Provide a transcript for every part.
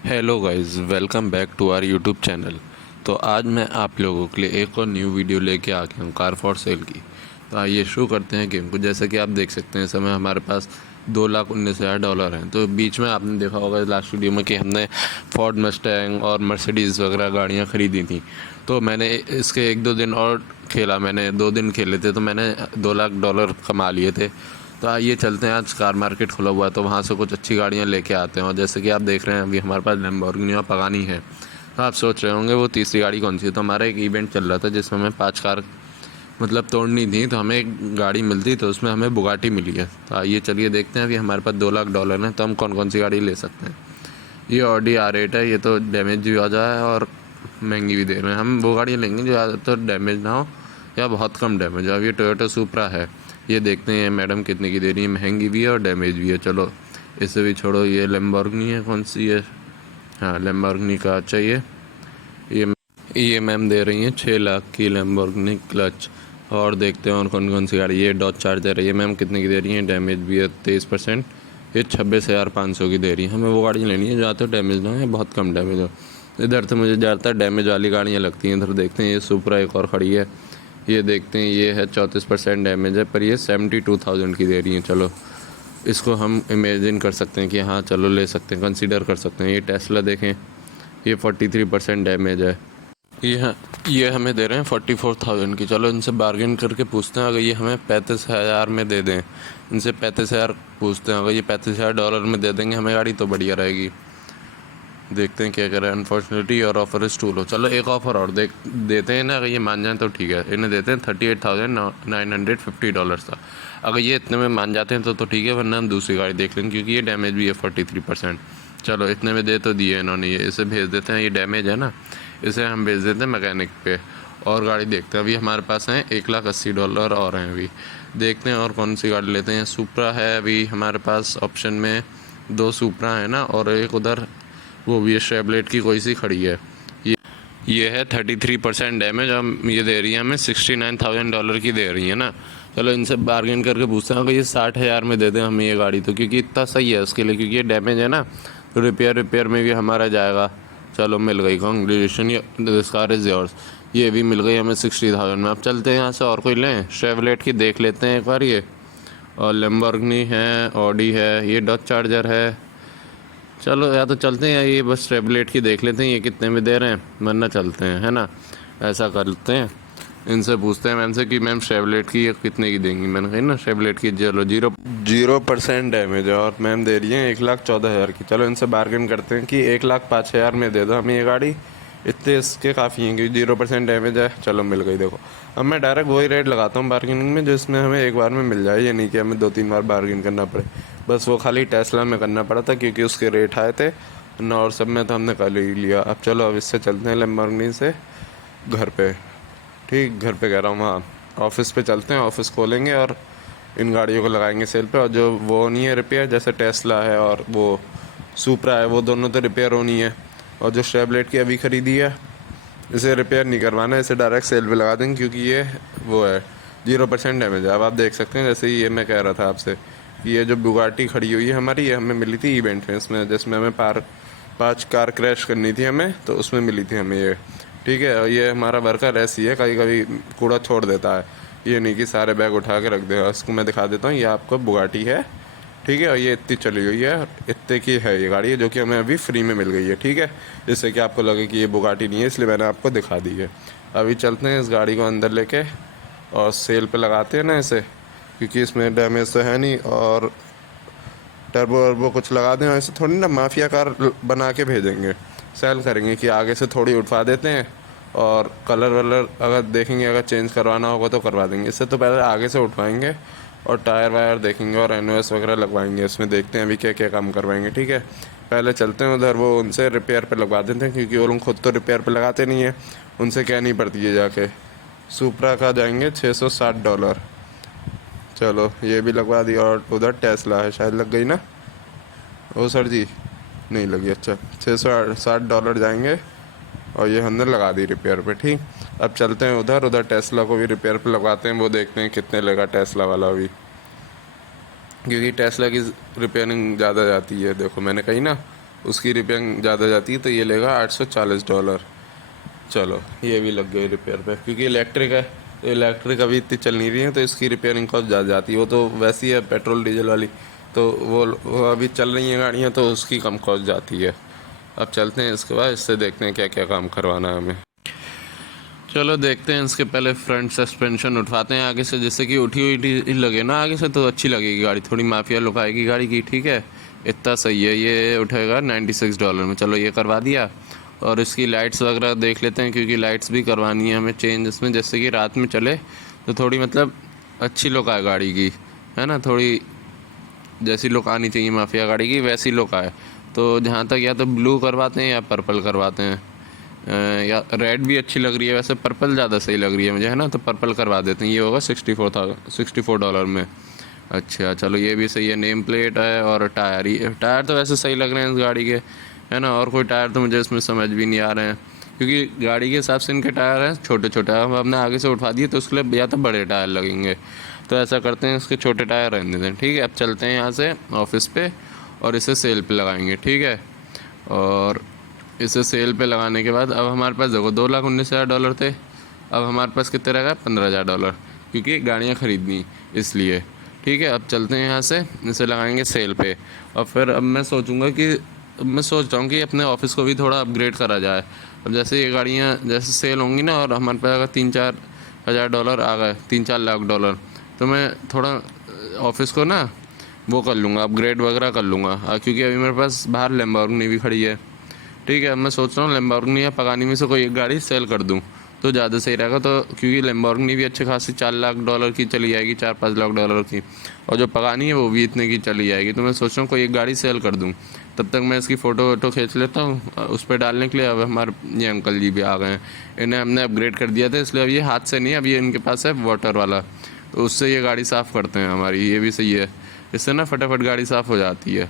Hello guys, welcome back to our YouTube channel. तो आज मैं आप लोगों के लिए एक और न्यू वीडियो लेके आ गया हूँ कार फॉर सेल की। तो आइए शुरू करते हैं गेम को। जैसे कि आप देख सकते हैं इस समय हमारे पास $2,19,000 हैं। तो बीच में आपने देखा होगा लास्ट वीडियो में कि हमने फोर्ड मस्टैंग और मर्सिडीज़ वगैरह गाड़ियाँ ख़रीदी थी। तो मैंने इसके 1-2 दिन और खेला, मैंने 2 दिन खेले थे, तो मैंने $2 लाख कमा लिए थे। तो आइए चलते हैं, आज कार मार्केट खुला हुआ है तो वहाँ से कुछ अच्छी गाड़ियाँ लेके आते हैं। और जैसे कि आप देख रहे हैं अभी हमारे पास लैम्बोर्गिनी और पगानी है। तो आप सोच रहे होंगे वो तीसरी गाड़ी कौन सी है। तो हमारा एक इवेंट चल रहा था जिसमें हमें 5 कार मतलब तोड़नी थी, तो हमें एक गाड़ी मिलती, तो उसमें हमें बुगाटी मिली है। तो आइए चलिए देखते हैं अभी हमारे पास $2 लाख हैं तो हम कौन कौन सी गाड़ी ले सकते हैं। ये ऑडी R8 है। ये तो डैमेज भी हो जाए और महंगी भी दे रहे हैं। हम वो गाड़ी लेंगे जो ज़्यादातर डैमेज ना हो या बहुत कम डैमेज हो। अब ये टोयोटा सुपरा है। ये देखते हैं मैडम कितने की दे रही है, महंगी भी है और डैमेज भी है। चलो इसे भी छोड़ो। ये लैम्बोर्गिनी है, कौन सी है, हाँ लैम्बोर्गिनी का। अच्छा ये ये मैम दे रही हैं 6 लाख की लैम्बोर्गिनी क्लच। और देखते हैं और कौन कौन सी गाड़ी। ये डॉज चार्जर है। ये मैम कितने की दे रही है, डैमेज भी है 23%। ये 26,500 की दे रही है। हमें वो गाड़ी लेनी है जहाँ तो डैमेज ना हो या बहुत कम डैमेज हो। इधर तो मुझे ज़्यादातर डैमेज वाली गाड़ियाँ लगती हैं। इधर देखते हैं ये सुपरा एक और खड़ी है। ये देखते हैं, ये है 34% डैमेज है, पर ये 72,000 की दे रही है। चलो इसको हम इमेजिन कर सकते हैं कि हाँ चलो ले सकते हैं, कंसीडर कर सकते हैं। ये टेस्ला देखें, ये 43% डैमेज है। ये ये हमें दे रहे हैं 44,000 की। चलो इनसे बार्गेन करके पूछते हैं, अगर ये हमें 35,000 में दे दें। इनसे 35,000 पूछते हैं, अगर ये $35,000 में दे देंगे हमें गाड़ी तो बढ़िया रहेगी। देखते हैं क्या करें। अनफॉर्चुनेटली और ऑफर इज टू लो। चलो एक ऑफ़र और देते हैं ना, अगर ये मान जाए तो ठीक है। इन्हें देते हैं $38,950 का। अगर ये इतने में मान जाते हैं तो ठीक है, वरना हम दूसरी गाड़ी देख लेंगे क्योंकि ये डैमेज भी है 43%। चलो इतने में दे तो दिए इन्होंने। ये इसे भेज देते हैं, ये डैमेज है ना, इसे हम भेज देते हैं मैकेनिक पे। और गाड़ी देखते हैं। अभी हमारे पास हैं $1,80,000 और हैं। अभी देखते हैं और कौन सी गाड़ी लेते हैं। सुपरा है अभी हमारे पास ऑप्शन में, 2 सुपरा है ना, और एक उधर वो भी है शेवलेट की कोई सी खड़ी है। ये ये है 33% डैमेज। हम ये दे रही है हमें $69,000 की दे रही है ना। चलो इनसे बार्गेन करके पूछते हैं, अगर ये 60,000 में दे दें हमें ये गाड़ी तो, क्योंकि इतना सही है उसके लिए, क्योंकि ये डैमेज है ना, तो रिपेयर में भी हमारा जाएगा। चलो मिल गई, कॉन्ग्रेचुलेशन, ये दिस कार इज़ योर्स। ये भी मिल गई हमें 60,000 में। अब चलते हैं यहाँ से और कोई लें, शेवलेट की देख लेते हैं एक बार ये। और लैम्बोर्गिनी है, ऑडी है, ये डॉज चार्जर है। चलो या तो चलते हैं, या ये बस ट्रेबलेट की देख लेते हैं ये कितने में दे रहे हैं, वरना चलते हैं, है ना। ऐसा करते हैं, इनसे पूछते हैं मैम से कि मैम शेवलेट की ये कितने की देंगी। मैंने कही ना शेवलेट की, चलो 0% डैमेज है और मैम दे रही है 1,14,000 की। चलो इनसे बार्गेन करते हैं कि 1,05,000 में दे दो हमें ये गाड़ी। इतने इसके काफ़ी हैं क्योंकि 0% डैमेज है। चलो मिल गई। देखो अब मैं डायरेक्ट वही रेट लगाता हूँ बार्गेनिंग में जिसमें हमें एक बार में मिल जाए। ये नहीं कि हमें 2-3 बार बार्गेन करना पड़े। बस वो खाली टेस्ला में करना पड़ा था क्योंकि उसके रेट आए थे ना, और सब में तो हमने कर ही लिया। अब चलो अब इससे चलते हैं लैम्बोर्गिनी से घर पे। ठीक, घर पे कह रहा हूँ, वहाँ ऑफिस पे चलते हैं। ऑफिस खोलेंगे और इन गाड़ियों को लगाएंगे सेल पे। और जो वो नहीं है रिपेयर, जैसे टेस्ला है और वो सुपरा है, वो दोनों तो रिपेयर होनी है। और जो शेवलेट की अभी ख़रीदी है, इसे रिपेयर नहीं करवाना है, इसे डायरेक्ट सेल पे लगा देंगे क्योंकि ये वो है 0% डैमेज है। अब आप देख सकते हैं, जैसे ये मैं कह रहा था आपसे, ये जो बुगाटी खड़ी हुई है हमारी, ये हमें मिली थी इवेंट में। इसमें जिसमें हमें 5 कार क्रैश करनी थी हमें, तो उसमें मिली थी हमें ये। ठीक है, और ये हमारा वर्कर ऐसी है, कभी कभी कूड़ा छोड़ देता है। ये नहीं कि सारे बैग उठा के रख देगा। इसको मैं दिखा देता हूँ, ये आपको बुगाटी है। ठीक है, और ये इतनी चली हुई है, इतने की है ये गाड़ी है, जो कि हमें अभी फ्री में मिल गई है। ठीक है, जिससे कि आपको लगे कि ये बुगाटी नहीं है, इसलिए मैंने आपको दिखा दी है। अभी चलते हैं इस गाड़ी को अंदर लेके और सेल पे लगाते हैं ना इसे, क्योंकि इसमें डैमेज तो है नहीं। और टर्बो वर्बो कुछ लगा दें, ऐसे थोड़ी ना माफिया कार बना के भेजेंगे। सेल करेंगे कि आगे से थोड़ी उठवा देते हैं और कलर वलर अगर देखेंगे, अगर चेंज करवाना होगा तो करवा देंगे। इससे तो पहले आगे से उठवाएंगे और टायर वायर देखेंगे और NOS वगैरह लगवाएंगे। इसमें देखते हैं अभी क्या क्या काम करवाएंगे। ठीक है, पहले चलते हैं उधर, वो उनसे रिपेयर पे लगवा देते हैं क्योंकि वो लोग खुद तो रिपेयर पे लगाते नहीं है, उनसे कहनी पड़ती है जाके। सुपरा का जाएंगे $660। चलो ये भी लगवा दी। और उधर टेस्ला है, शायद लग गई ना। ओ सर जी, नहीं लगी। अच्छा, $660 जाएंगे और ये हमने लगा दी रिपेयर पे। ठीक, अब चलते हैं उधर, टेस्ला को भी रिपेयर पे लगवाते हैं। वो देखते हैं कितने लगा टेस्ला वाला भी, क्योंकि टेस्ला की रिपेयरिंग ज़्यादा जाती है। देखो मैंने कही ना, उसकी रिपेयरिंग ज़्यादा जाती है, तो ये लेगा $840। चलो ये भी लग गई रिपेयर पे, क्योंकि इलेक्ट्रिक है, तो इलेक्ट्रिक अभी इतनी चल नहीं रही है, तो इसकी रिपेयरिंग कॉस्ट ज़्यादा जाती है। वो तो वैसी है पेट्रोल डीजल वाली, तो वो अभी चल रही हैं गाड़ियाँ, तो उसकी कम कॉस्ट जाती है। अब चलते हैं इसके बाद, इससे देखते हैं क्या क्या काम करवाना है हमें। चलो देखते हैं, इसके पहले फ्रंट सस्पेंशन उठवाते हैं आगे से, जैसे कि उठी हुई लगे ना आगे से तो अच्छी लगेगी गाड़ी, थोड़ी माफिया लुक आएगी गाड़ी की। ठीक है, इतना सही है, ये उठेगा $96 में। चलो ये करवा दिया। और इसकी लाइट्स वगैरह देख लेते हैं, क्योंकि लाइट्स भी करवानी है हमें चेंज इसमें, जैसे कि रात में चले तो थोड़ी मतलब अच्छी लुक आए गाड़ी की, है ना, थोड़ी जैसी लुक आनी चाहिए माफिया गाड़ी की वैसी लुक आए। तो जहाँ तक या तो ब्लू करवाते हैं या पर्पल करवाते हैं, या रेड भी अच्छी लग रही है वैसे, पर्पल ज़्यादा सही लग रही है मुझे, है ना, तो पर्पल करवा देते हैं। ये होगा $64 में। अच्छा चलो ये भी सही है। नेम प्लेट है और टायर तो वैसे सही लग रहे हैं इस गाड़ी के, है ना। और कोई टायर तो मुझे इसमें समझ भी नहीं आ रहे हैं, क्योंकि गाड़ी के हिसाब से इनके टायर हैं छोटे छोटे। अब हमने आगे से उठा दिए तो उसके लिए या तो बड़े टायर लगेंगे, तो ऐसा करते हैं इसके छोटे टायर रहने देते हैं। ठीक है, अब चलते हैं यहाँ से ऑफिस पे और इसे सेल पे लगाएंगे। ठीक है, और इसे सेल पे लगाने के बाद अब हमारे पास देखो $2,19,000 थे, अब हमारे पास कितने रह गए $15,000, क्योंकि गाड़ियाँ ख़रीदनी इसलिए। ठीक है, अब चलते हैं यहाँ से, इसे लगाएंगे सेल पे। और फिर अब मैं सोच रहा हूँ कि अपने ऑफिस को भी थोड़ा अपग्रेड करा जाए। अब जैसे ये गाड़ियाँ जैसे सेल होंगी ना, और हमारे पास अगर $3-4 हज़ार आ गए, $3-4 लाख, तो मैं थोड़ा ऑफिस को ना वो कर लूँगा, अपग्रेड वगैरह कर लूँगा, क्योंकि अभी मेरे पास बाहर लैम्बोर्गिनी भी खड़ी है। ठीक है, अब मैं सोच रहा हूँ लैम्बोर्गिनी या पगानी में से कोई एक गाड़ी सेल कर दूँ तो ज़्यादा सही रहेगा। तो क्योंकि लैम्बोर्गिनी भी अच्छे खासी $4 लाख की चली जाएगी, $4-5 लाख की, और जो पगानी है वो भी इतने की चली जाएगी। तो मैं सोच रहा हूँ कोई एक गाड़ी सेल कर दूँ, तब तक मैं इसकी फ़ोटो वोटो खींच लेता हूँ उस पर डालने के लिए। अब हमारे ये अंकल जी भी आ गए हैं, इन्हें हमने अपग्रेड कर दिया था, इसलिए अब ये हाथ से नहीं, अब ये इनके पास है वाटर वाला, तो उससे ये गाड़ी साफ़ करते हैं हमारी। ये भी सही है, इससे ना फटाफट गाड़ी साफ़ हो जाती है।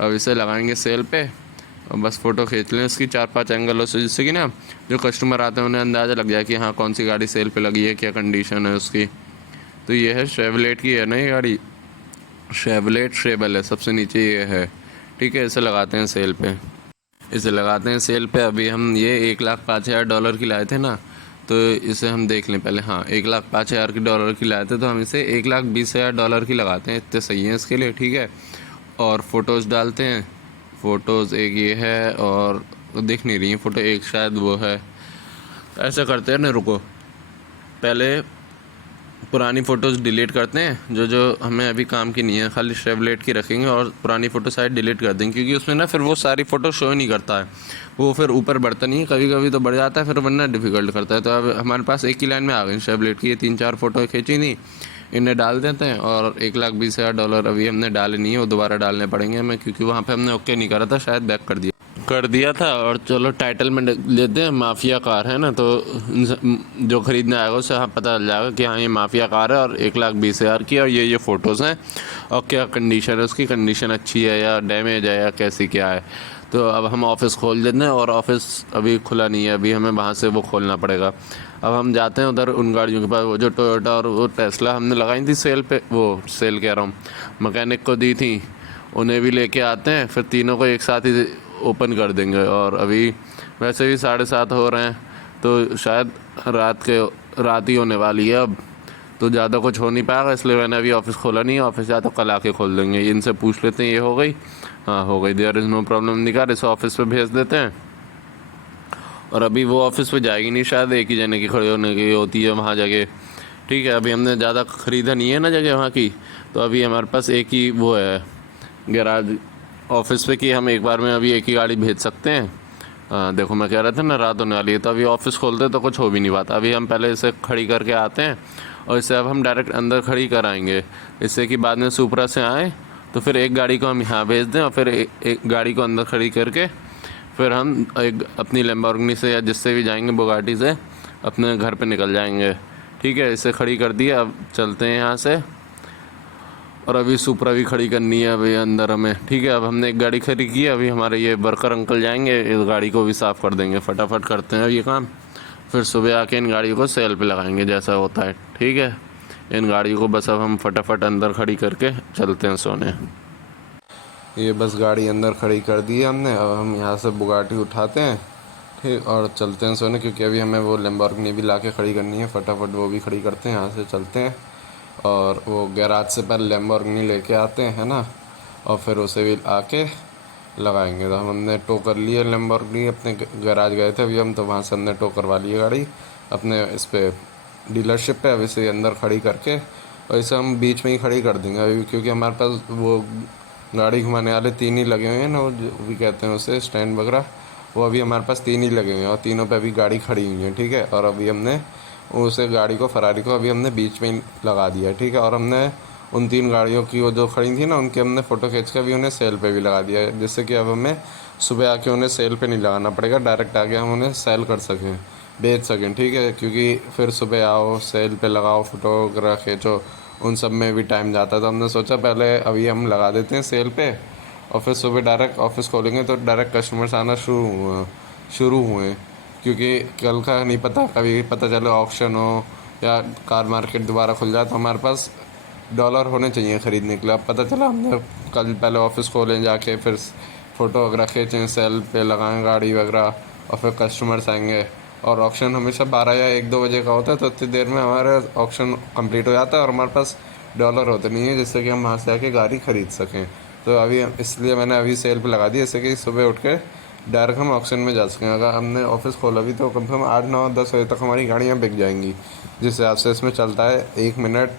अब इसे लगाएंगे सेल पे, और बस फ़ोटो खींच लें इसकी 4-5 एंगलों से, जिससे कि ना जो कस्टमर आते हैं उन्हें अंदाज़ा लग जाए कि हाँ कौन सी गाड़ी सेल पे लगी है, क्या कंडीशन है उसकी। तो ये है शेवलेट की, है ना ये गाड़ी, शेवलेट शेबल है, सबसे नीचे ये है। ठीक है, इसे लगाते हैं सेल पे, इसे लगाते हैं सेल पे। अभी हम ये $1,05,000 की लाए थे ना, तो इसे हम देख लें पहले। हाँ, $1,05,000 की लाए थे, तो हम इसे $1,20,000 की लगाते हैं, इतने सही है इसके लिए। ठीक है, और फ़ोटोज़ डालते हैं। फ़ोटोज़ एक ये है, और दिख नहीं रही है फ़ोटो, एक शायद वो है। ऐसा करते हैं ना, रुको, पहले पुरानी फ़ोटोज़ डिलीट करते हैं, जो जो हमें अभी काम की नहीं है, खाली शेवलेट की रखेंगे, और पुरानी फ़ोटो साइड डिलीट कर देंगे, क्योंकि उसमें ना फिर वो सारी फ़ोटो शो नहीं करता है, वो फिर ऊपर बढ़ता नहीं है, कभी कभी तो बढ़ जाता है, फिर वरना डिफ़िकल्ट करता है। तो अब हमारे पास एक ही लाइन में आ गई शेवलेट की, ये 3-4 फ़ोटो खींची थी, इन्हें डाल देते हैं। और $1,20,000 अभी हमने डाले नहीं है, वो दोबारा डालने पड़ेंगे हमें, क्योंकि वहाँ पे हमने ओके नहीं करा था, शायद बैक कर दिया था। और चलो टाइटल में लेते हैं माफिया कार, है ना, तो जो खरीदने आएगा उसे हाँ पता चल जाएगा कि हाँ ये माफिया कार है, और $1,20,000 की, और ये फ़ोटोज़ हैं, और क्या कंडीशन है उसकी, कंडीशन अच्छी है या डैमेज है या कैसी क्या है। तो अब हम ऑफिस खोल देते हैं, और ऑफिस अभी खुला नहीं है, अभी हमें वहाँ से वो खोलना पड़ेगा। अब हम जाते हैं उधर उन गाड़ियों के पास, वो जो टोयोटा और वो टेस्ला हमने लगाई थी सेल पे, वो सेल कह रहा हूँ, मैकेनिक को दी थी, उन्हें भी लेके आते हैं, फिर तीनों को एक साथ ही ओपन कर देंगे। और अभी वैसे भी 7:30 हो रहे हैं, तो शायद रात ही होने वाली है अब, तो ज़्यादा कुछ हो नहीं पाएगा, इसलिए मैंने अभी ऑफिस खोला नहीं है। ऑफिस जाए तो कल आके खोल देंगे। इनसे पूछ लेते हैं, ये हो गई? हाँ हो गई, देयर इज़ नो प्रॉब्लम निकाल, इसे ऑफिस पे भेज देते हैं। और अभी वो ऑफिस पे जाएगी नहीं, शायद एक ही जने की खड़े होने की होती है वहाँ जगह। ठीक है, अभी हमने ज़्यादा ख़रीदा नहीं है ना जगह वहाँ की, तो अभी हमारे पास एक ही वो है गैराज ऑफिस पे, कि हम एक बार में अभी एक ही गाड़ी भेज सकते हैं। देखो मैं कह रहा था ना रात होने वाली है, तो अभी ऑफिस खोलते तो कुछ हो भी नहीं पाता। अभी हम पहले इसे खड़ी करके आते हैं, और इसे अब हम डायरेक्ट अंदर खड़ी कराएंगे, इससे कि बाद में सुपरा से आए तो फिर एक गाड़ी को हम यहाँ भेज दें, और फिर एक गाड़ी को अंदर खड़ी करके फिर हम एक अपनी लैम्बोर्गिनी से या जिससे भी जाएंगे बुगाटी से अपने घर पे निकल जाएंगे। ठीक है, इसे खड़ी कर दिया, अब चलते हैं यहाँ से। और अभी सुपरा भी खड़ी करनी है अभी अंदर हमें। ठीक है, अब हमने एक गाड़ी खड़ी की है, अभी हमारे ये वर्कर अंकल जाएंगे, इस गाड़ी को भी साफ़ कर देंगे। फटाफट करते हैं अब ये काम, फिर सुबह आके इन गाड़ियों को सेल पे लगाएंगे जैसा होता है। ठीक है, इन गाड़ियों को बस अब हम फटाफट अंदर खड़ी करके चलते हैं सोने। ये बस गाड़ी अंदर खड़ी कर दी है हमने। अब हम यहाँ से बुगाटी उठाते हैं, ठीक, और चलते हैं सोने, क्योंकि अभी हमें वो लैम्बोर्गिनी भी ला के खड़ी करनी है। फटाफट वो भी खड़ी करते हैं, यहाँ से चलते हैं और वो गैराज से पहले लैम्बोर्गिनी लेके आते हैं, है ना, और फिर उसे भी आके लगाएंगे। तो हमने टो कर लिया लैम्बोर्गिनी, अपने गैराज गए थे अभी हम, तो वहाँ से हमने टो करवा ली गाड़ी अपने इस पे डीलरशिप पे। अब इसे अंदर खड़ी करके और इसे हम बीच में ही खड़ी कर देंगे अभी, क्योंकि हमारे पास वो गाड़ी घुमाने वाले 3 ही लगे हुए हैं ना, वो जो भी कहते हैं उसे स्टैंड वगैरह, वो अभी हमारे पास 3 ही लगे हुए हैं और तीनों पे अभी गाड़ी खड़ी हुई है, ठीक है। और अभी हमने उसे गाड़ी को, फरारी को अभी हमने बीच में ही लगा दिया, ठीक है। और हमने उन 3 गाड़ियों की वो जो खड़ी थी ना, उनके हमने फ़ोटो खींच के अभी उन्हें सेल पे भी लगा दिया है, जिससे कि अब हमें सुबह आके उन्हें सेल पे नहीं लगाना पड़ेगा, डायरेक्ट आके हम उन्हें सेल कर सकें, बेच सकें, ठीक है। क्योंकि फिर सुबह आओ, सेल पे लगाओ, फ़ोटो वगैरह खींचो, उन सब में भी टाइम जाता है। तो हमने सोचा पहले अभी हम लगा देते हैं सेल पे, और फिर सुबह डायरेक्ट ऑफिस खोलेंगे तो डायरेक्ट कस्टमर्स आना शुरू हुए। क्योंकि कल का नहीं पता, कभी पता चले ऑक्शन हो या कार मार्केट दोबारा खुल जाए, तो हमारे पास डॉलर होने चाहिए ख़रीदने के लिए। अब पता चला हमने कल पहले ऑफिस खोलें जाके, फिर फ़ोटो वगैरह खींचें, सेल पे लगाएं गाड़ी वगैरह, और फिर कस्टमर्स आएंगे। और ऑक्शन हमेशा 12 या 1-2 बजे का होता है, तो इतनी देर में हमारा ऑक्शन कंप्लीट हो जाता है और हमारे पास डॉलर होते नहीं है, जिससे कि हम वहाँ से आके गाड़ी ख़रीद सकें। तो अभी इसलिए मैंने अभी सेल पे लगा दी, जैसे कि सुबह उठ के डायरेक्ट हम ऑक्शन में जा सकें। अगर हमने ऑफिस खोला भी तो कम से कम 8-9-10 बजे तक हमारी गाड़ियाँ बिक जाएंगी। जिस हिसाब से इसमें चलता है, 1 मिनट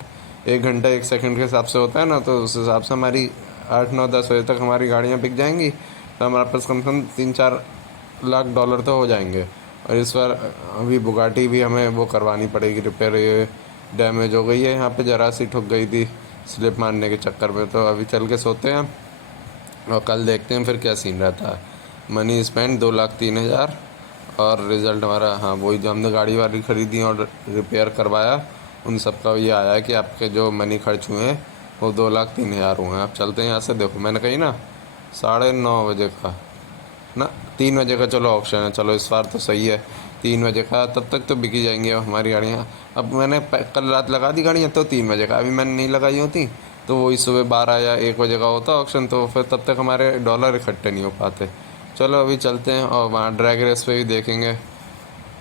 1 घंटा 1 सेकंड के हिसाब से होता है ना, तो उस हिसाब से हमारी 8-9-10 बजे तक हमारी गाड़ियाँ बिक जाएंगी। तो हमारे पास कम से कम 3-4 लाख डॉलर तो हो जाएंगे। और इस बार अभी बुगाटी भी हमें वो करवानी पड़ेगी रिपेयर, ये डैमेज हो गई है, यहाँ पे जरा सी ठुक गई थी स्लिप मारने के चक्कर में। तो अभी चल के सोते हैं और कल देखते हैं फिर क्या सीन रहता है। मनी स्पेंड 2,03,000, और रिज़ल्ट हमारा, हाँ, वही जो हमने गाड़ी वाड़ी ख़रीदी और रिपेयर करवाया, उन सब का ये आया है कि आपके जो मनी खर्च हुए हैं वो 2,03,000 हुए हैं। आप चलते हैं यहाँ से। देखो मैंने कही ना 9:30 बजे का, ना 3 बजे का चलो ऑप्शन है, चलो इस बार तो सही है 3 बजे का, तब तक तो बिकी जाएंगी अब हमारी गाड़ियाँ। अब मैंने कल रात लगा दी गाड़ियाँ तो 3 बजे का, अभी मैंने नहीं लगाई होती तो वही सुबह 12 या 1 बजे का होता ऑप्शन, तो फिर तब तक हमारे डॉलर इकट्ठे नहीं हो पाते। चलो अभी चलते हैं और वहाँ ड्रैग रेस पे भी देखेंगे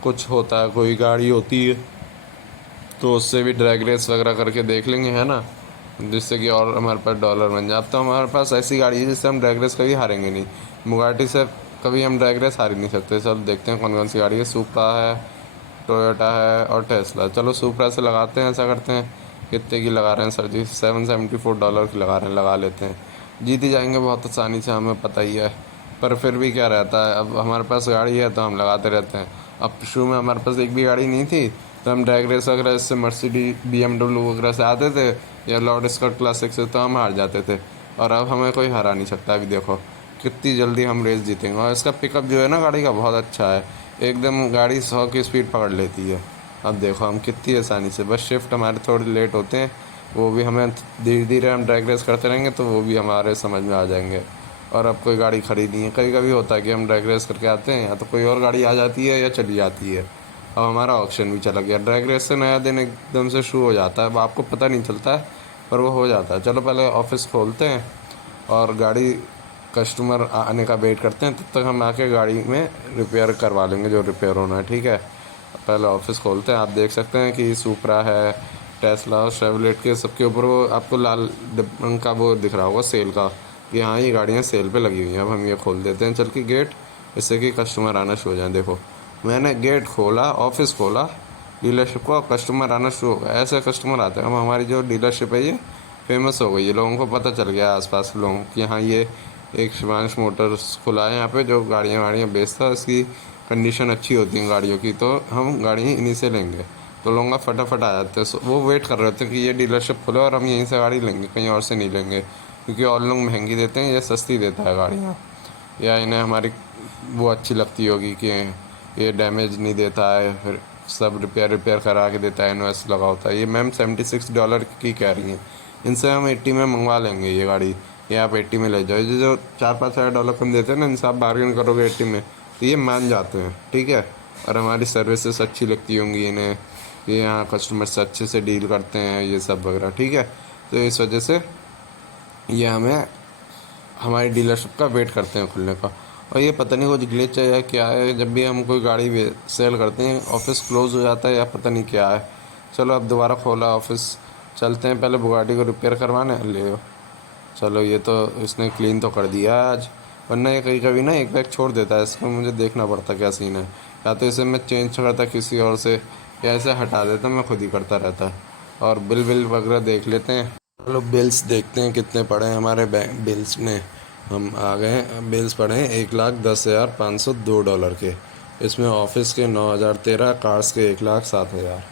कुछ होता है, कोई गाड़ी होती है तो उससे भी ड्रैग रेस वगैरह करके देख लेंगे, है ना, जिससे कि और हमारे पास डॉलर बन जाए। अब तो हमारे पास ऐसी गाड़ी है जिससे हम ड्रैग रेस कभी हारेंगे नहीं। बुगाटी से कभी हम ड्रैग रेस हार ही नहीं सकते। चलो देखते हैं कौन कौन सी गाड़ी है। सुपरा है, टोयोटा है और टेस्ला। चलो सुपरा से लगाते हैं, ऐसा करते हैं। कितने की लगा रहे हैं सर जी? $774 की लगा रहे हैं, लगा लेते हैं। जीत ही जाएंगे बहुत आसानी से, हमें पता ही है। पर फिर भी क्या रहता है, अब हमारे पास गाड़ी है तो हम लगाते रहते हैं। अब शुरू में हमारे पास एक भी गाड़ी नहीं थी तो हम ड्रैग रेस वगैरह इससे मर्सिडीज BMW वगैरह से आते थे या लॉर्ड स्कॉट क्लासिक से, तो हम हार जाते थे। और अब हमें कोई हरा नहीं सकता। अभी देखो कितनी जल्दी हम रेस जीतेंगे। और इसका पिकअप जो है ना गाड़ी का, बहुत अच्छा है, एकदम गाड़ी 100 की स्पीड पकड़ लेती है। अब देखो हम कितनी आसानी से, बस शिफ्ट हमारे थोड़े लेट होते हैं, वो भी हमें धीरे धीरे हम ड्रैग रेस करते रहेंगे तो वो भी हमारे समझ में आ जाएंगे। और अब कोई गाड़ी खरीदनी है, कभी कभी होता है कि हम ड्रैग रेस करके आते हैं या तो कोई और गाड़ी आ जाती है या चली जाती है। अब हमारा ऑप्शन भी चला गया। ड्रैग रेस से नया दिन एकदम से शुरू हो जाता है, अब आपको पता नहीं चलता है पर वो हो जाता है। चलो पहले ऑफिस खोलते हैं और गाड़ी कस्टमर आने का वेट करते हैं, तब तक हम आके गाड़ी में रिपेयर करवा लेंगे जो रिपेयर होना है, ठीक है। पहले ऑफिस खोलते हैं। आप देख सकते हैं कि सुपरा है, टेस्ला और शेवलेट के सबके ऊपर वो आपको लाल रंग का वो दिख रहा होगा सेल का, कि हाँ ये गाड़ियाँ सेल पे लगी हुई हैं। अब हम ये खोल देते हैं चल के गेट, इससे कि कस्टमर आना शुरू हो जाए। देखो मैंने गेट खोला, ऑफिस खोला, डीलरशिप को, कस्टमर आना शुरू हो गया। ऐसे कस्टमर आते हैं। अब हमारी जो डीलरशिप है ये फेमस हो गई है, लोगों को पता चल गया आसपास के लोगों कि हाँ ये एक शिवांश मोटर्स खुला है यहाँ पे जो गाड़ियाँ वाड़ियाँ बेचता है, इसकी कंडीशन अच्छी होती है गाड़ियों की, तो हम गाड़ी इन्हीं से लेंगे। तो लोगों का फटाफट आ जाते हैं, वो वेट कर रहे थे कि ये डीलरशिप खुले और हम यहीं से गाड़ी लेंगे, कहीं और से नहीं लेंगे, क्योंकि और लोग महंगी देते हैं, ये सस्ती देता है गाड़ियाँ, या इन्हें हमारी वो अच्छी लगती होगी कि ये डैमेज नहीं देता है, फिर सब रिपेयर करा के देता है, इन्वेस्ट लगा होता है। ये मैम $76 की कह रही हैं, इनसे हम 80 में मंगवा लेंगे ये गाड़ी, ये आप 80 में ले जाओ। ये जो 4-5 हज़ार डॉलर कम देते हैं ना, इनसे आप बार्गेन करोगे 80 में तो ये मान जाते हैं, ठीक है। और हमारी सर्विसेज अच्छी लगती होंगी इन्हें, ये यहाँ कस्टमर से अच्छे से डील करते हैं, ये सब वगैरह, ठीक है। तो इस वजह से ये हमें हमारी डीलरशिप का वेट करते हैं खुलने का। और ये पता नहीं कुछ ग्लिच है या क्या है, जब भी हम कोई गाड़ी सेल करते हैं ऑफिस क्लोज़ हो जाता है या पता नहीं क्या है। चलो अब दोबारा खोला ऑफिस, चलते हैं पहले बुगाटी को रिपेयर करवाने। ले चलो, ये तो इसने क्लीन तो कर दिया है आज, वरना ये कभी कभी ना एक बैग छोड़ देता है, इसको मुझे देखना पड़ता क्या सीन है। या तो इसे मैं चेंज करता किसी और से, या इसे हटा देता, मैं खुद ही करता रहता। और बिल वगैरह देख लेते हैं। चलो बिल्स देखते हैं कितने पड़े हैं हमारे बैंक बिल्स में। हम आ गए, बिल्स पड़े हैं $1,10,502 के। इसमें ऑफिस के 9,013, कार्स के 1,07,000।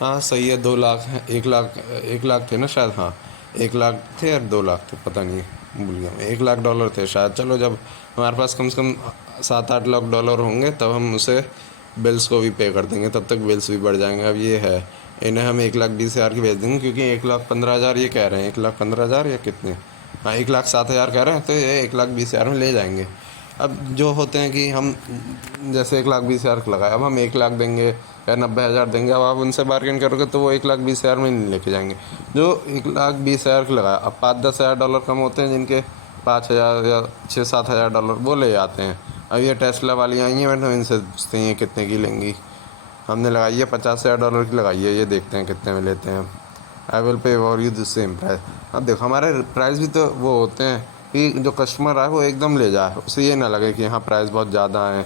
हाँ सही है, 2 लाख है, 1 लाख, 1 लाख थे ना शायद, हाँ 1 लाख थे या 2 लाख थे, पता नहीं, भूल गया मैं। $1 लाख थे शायद। चलो, जब हमारे पास कम से कम $7-8 लाख होंगे तब हम उसे बिल्स को भी पे कर देंगे, तब तक बिल्स भी बढ़ जाएंगे। अब ये है, इन्हें हम 1,20,000 की भेज देंगे, क्योंकि 1,15,000 ये कह रहे हैं, 1,15,000 या कितने, हाँ 1,07,000 कह रहे हैं, तो ये 1,20,000 में ले जाएंगे। अब जो होते हैं कि हम जैसे 1,20,000 का लगाया, अब हम 1 लाख देंगे या 90,000 देंगे, अब आप उनसे बार्गेन करोगे तो वो 1,20,000 में नहीं लेके जाएंगे। जो 1,20,000 का लगाया, अब $5-10,000 कम होते हैं जिनके 5,000 या $6-7,000 वो ले जाते हैं। अब ये टेस्ला वाली आई हैं, मैंने इनसे पूछते हैं कितने की लेंगी। हमने लगाई है $50,000 की लगाई है, ये देखते हैं कितने में लेते हैं। I will pay for you the same price. अब देखो, हमारे प्राइस भी तो वो होते हैं कि जो कस्टमर आए वो एकदम ले जाए, उसे ये ना लगे कि हाँ प्राइस बहुत ज़्यादा है।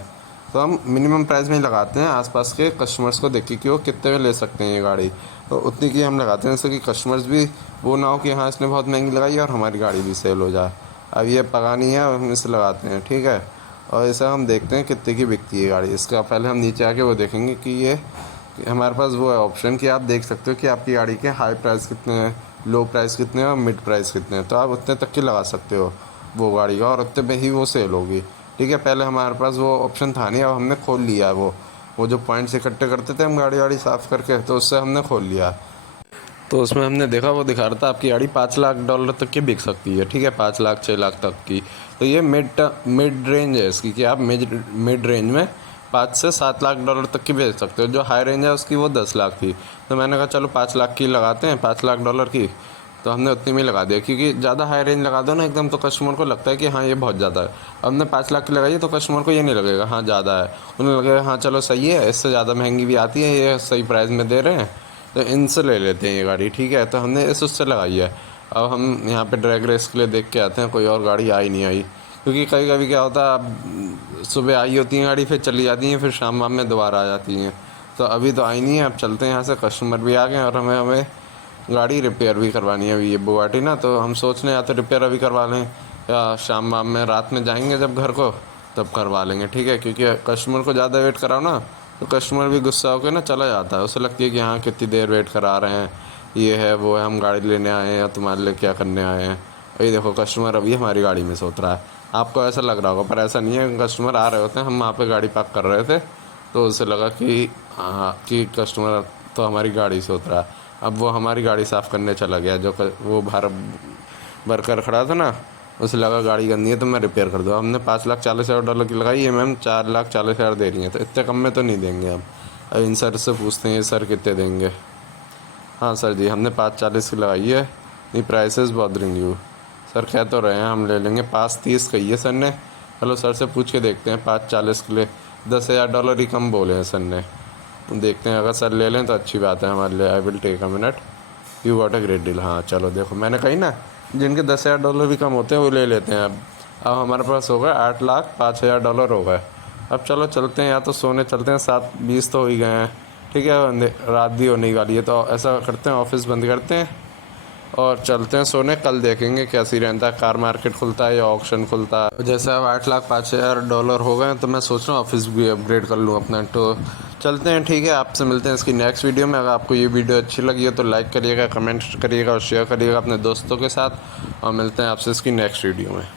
तो हम मिनिमम प्राइस में ही लगाते हैं, आसपास के कस्टमर्स को देखिए कि वो कितने में ले सकते हैं ये गाड़ी, तो उतनी की हम लगाते हैं, जैसे कि कस्टमर्स भी वो ना हो कि हाँ इसने बहुत महंगी लगाई और हमारी गाड़ी भी सेल हो जाए। अब ये पगानी है, हम इसे लगाते हैं, ठीक है। और इसे हम देखते हैं कितने की बिकती है गाड़ी। इसका पहले हम नीचे आके वो देखेंगे कि ये हमारे पास वो है ऑप्शन कि आप देख सकते हो कि आपकी गाड़ी के हाई प्राइस कितने हैं, लो प्राइस कितने हैं और मिड प्राइस कितने हैं, तो आप उतने तक की लगा सकते हो वो गाड़ी का, और उतने में ही वो सेल होगी, ठीक है। पहले हमारे पास वो ऑप्शन था नहीं, अब हमने खोल लिया है। वो जो पॉइंट्स इकट्ठे करते थे हम गाड़ी साफ़ करके, तो उससे हमने खोल लिया। तो उसमें हमने देखा, वो दिखा रहा था आपकी गाड़ी $5 लाख तक की बिक सकती है, ठीक है, 5 लाख 6 लाख तक की। तो ये मिड रेंज है इसकी, कि आप मिड रेंज में $5 से $7 लाख तक की बेच सकते हो। जो हाई रेंज है उसकी वो 10 लाख थी, तो मैंने कहा चलो 5 लाख की लगाते हैं, $5 लाख की। तो हमने उतनी में लगा दिया, क्योंकि ज़्यादा हाई रेंज लगा दो ना एकदम, तो कस्टमर को लगता है कि हाँ ये बहुत ज़्यादा है। हमने 5 लाख की लगाई है तो कस्टमर को ये नहीं लगेगा हाँ ज़्यादा है, उन्हें लगेगा हाँ चलो सही है, इससे ज़्यादा महंगी भी आती है, ये सही प्राइस में दे रहे हैं, तो इनसे ले लेते हैं ये गाड़ी, ठीक है। तो हमने उससे लगाई है। अब हम यहाँ पे ड्रैग रेस के लिए देख के आते हैं, कोई और गाड़ी आई नहीं आई, क्योंकि कभी कभी क्या होता है, अब सुबह आई होती है गाड़ी, फिर चली जाती हैं, फिर शाम वाम में दोबारा आ जाती हैं। तो अभी तो आई नहीं है। अब चलते हैं यहाँ से, कस्टमर भी आ गए और हमें गाड़ी रिपेयर भी करवानी है अभी ये बुगाटी ना, तो हम सोच रहे हैं या तो रिपेयर अभी करवा लें या शाम वाम में रात में जाएंगे जब घर को तब करवा लेंगे, ठीक है। क्योंकि कस्टमर को ज़्यादा वेट कराओ ना तो कस्टमर भी गुस्सा होकर ना चला जाता है, उसे लगती है कि हाँ कितनी देर वेट करा रहे हैं, ये है वो है, हम गाड़ी लेने आए हैं या तुम्हारे लिए क्या करने आए हैं। ये देखो कस्टमर अभी हमारी गाड़ी में सोच रहा है, आपको ऐसा लग रहा होगा पर ऐसा नहीं है, कस्टमर आ रहे होते हैं, हम वहाँ पे गाड़ी पार्क कर रहे थे तो उसे लगा कि हाँ कि कस्टमर तो हमारी गाड़ी सोच रहा है। अब वो हमारी गाड़ी साफ़ करने चला गया, जो वो वर्कर खड़ा था ना, उसे लगा गाड़ी गंदी है तो मैं रिपेयर कर दूँ। हमने $5,40,000 की लगाई है, मैम $4,40,000 दे रही हैं, तो इतने कम में तो नहीं देंगे हम। अब इन सर से पूछते हैं सर कितने देंगे। हाँ सर जी, हमने 5,40 की लगाई है, ये प्राइसेस बॉदरिंग यू। सर कह तो रहे हैं हम ले लेंगे, 5,30 कही है सर ने। चलो सर से पूछ के देखते हैं, 5,40 के लिए $10,000 ही कम बोले हैं सर ने, देखते हैं अगर सर ले लें तो अच्छी बात है हमारे लिए। I will take a minute, you got a great deal. हाँ चलो देखो, मैंने कही ना जिनके $10,000 भी कम होते हैं वो ले लेते हैं। अब हमारे पास हो गए $8,05,000 हो गए। अब चलो चलते हैं, या तो सोने चलते हैं, 7:20 तो हो ही गए हैं, ठीक है, रात भी होने वाली है। तो ऐसा करते हैं, ऑफिस बंद करते हैं और चलते हैं सोने। कल देखेंगे कैसी रहता है, कार मार्केट खुलता है या ऑक्शन खुलता है। जैसे अब $8,05,000 हो गए तो मैं सोच रहा हूँ ऑफिस भी अपग्रेड कर लूँ अपना। तो चलते हैं, ठीक है, आपसे मिलते हैं इसकी नेक्स्ट वीडियो में। अगर आपको ये वीडियो अच्छी लगी है तो लाइक करिएगा, कमेंट करिएगा और शेयर करिएगा अपने दोस्तों के साथ, और मिलते हैं आपसे इसकी नेक्स्ट वीडियो में।